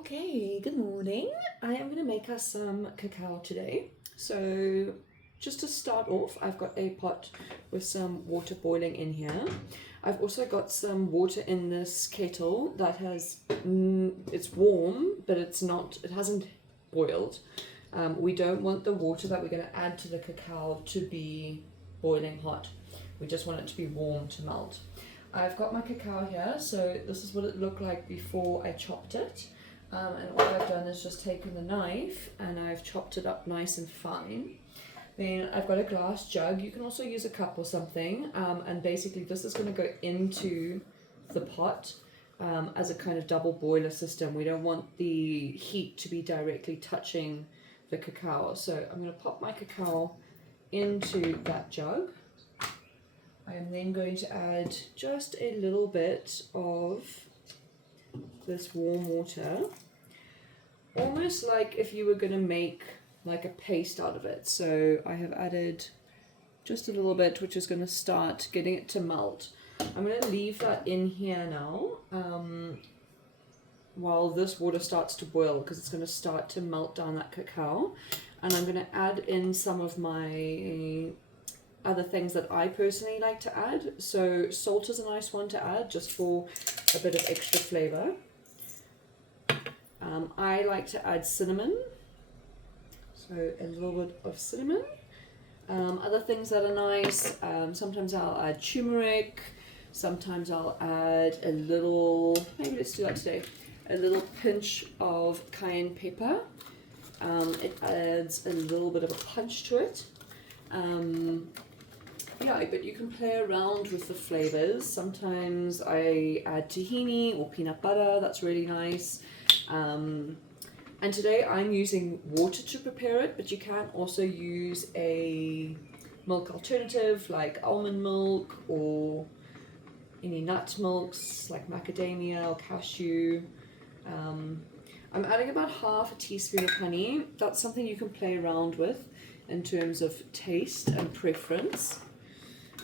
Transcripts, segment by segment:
Okay, good morning. I am going to make us some cacao today. So just to start off, I've got a pot with some water boiling in here. I've also got some water in this kettle that has, it's warm, but it hasn't boiled. We don't want the water that we're going to add to the cacao to be boiling hot. We just want it to be warm to melt. I've got my cacao here, so this is what it looked like before I chopped it. And all I've done is just taken the knife and I've chopped it up nice and fine. Then I've got a glass jug. You can also use a cup or something. And basically this is going to go into the pot as a kind of double boiler system. We don't want the heat to be directly touching the cacao. So I'm going to pop my cacao into that jug. I am then going to add just a little bit of this warm water, almost like if you were going to make like a paste out of it. So I have added just a little bit, which is going to start getting it to melt. I'm going to leave that in here now while this water starts to boil, because it's going to start to melt down that cacao. And I'm going to add in some of my other things that I personally like to add. So salt is a nice one to add just for a bit of extra flavor. I like to add cinnamon, so a little bit of cinnamon. Other things that are nice, sometimes I'll add turmeric, sometimes I'll add a little, maybe let's do that today, a little pinch of cayenne pepper. It adds a little bit of a punch to it. Yeah, but you can play around with the flavors. Sometimes I add tahini or peanut butter, that's really nice. And today I'm using water to prepare it, but you can also use a milk alternative like almond milk or any nut milks like macadamia or cashew. I'm adding about half a teaspoon of honey. That's something you can play around with in terms of taste and preference.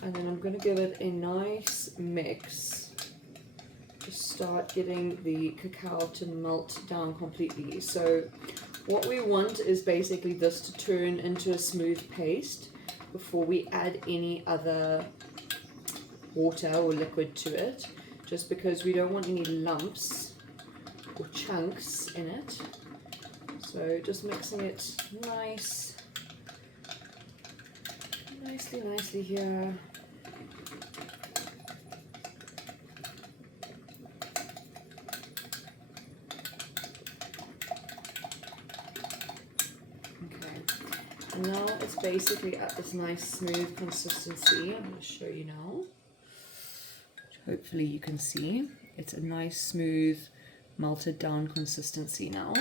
And then I'm going to give it a nice mix to start getting the cacao to melt down completely. So what we want is basically this to turn into a smooth paste before we add any other water or liquid to it, just because we don't want any lumps or chunks in it. So just mixing it nicely here. Okay, and now it's basically at this nice smooth consistency. I'm going to show you now. Hopefully you can see it's a nice smooth melted down consistency now.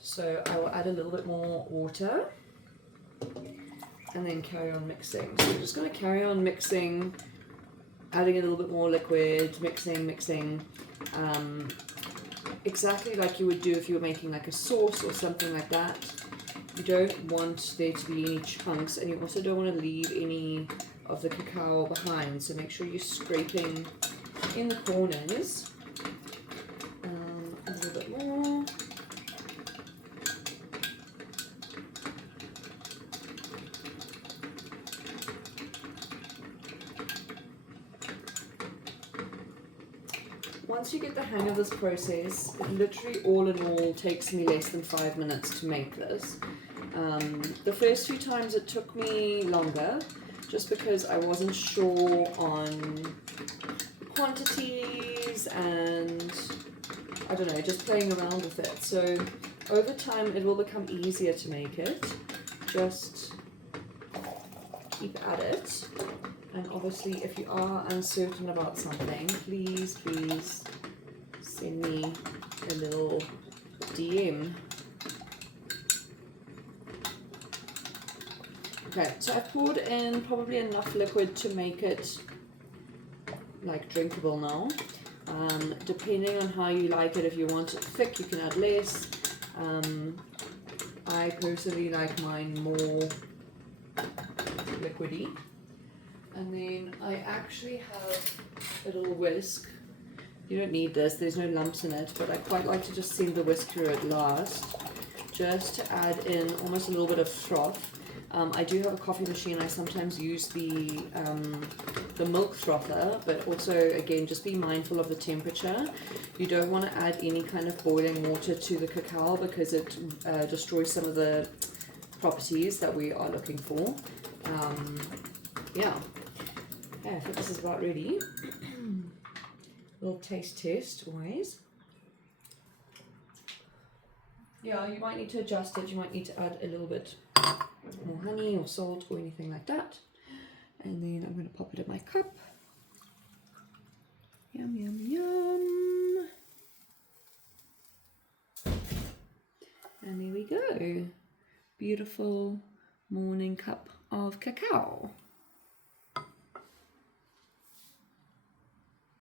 So I will add a little bit more water and then carry on mixing. So I'm just going to carry on mixing, adding a little bit more liquid, mixing, exactly like you would do if you were making like a sauce or something like that. You don't want there to be any chunks, and you also don't want to leave any of the cacao behind, so make sure you're scraping in the corners. A little bit more. Once you get the hang of this process, it literally all in all takes me less than 5 minutes to make this. The first few times it took me longer, just because I wasn't sure on quantities and I don't know, just playing around with it. So over time it will become easier to make it. Just keep at it. And obviously, if you are uncertain about something, please send me a little DM. Okay, so I've poured in probably enough liquid to make it like drinkable now. Depending on how you like it, if you want it thick, you can add less. I personally like mine more liquidy. And then I actually have a little whisk You don't need this, there's no lumps in it, but I quite like to just send the whisk through it last, just to add in almost a little bit of froth. I do have a coffee machine. I sometimes use the milk frother, but also, again, just be mindful of the temperature. You don't want to add any kind of boiling water to the cacao because it destroys some of the properties that we are looking for. Yeah, I think this is about ready. Little taste test always. Yeah, you might need to adjust it. You might need to add a little bit more honey or salt or anything like that. And then I'm going to pop it in my cup. Yum, yum, yum. And there we go. Beautiful morning cup of cacao.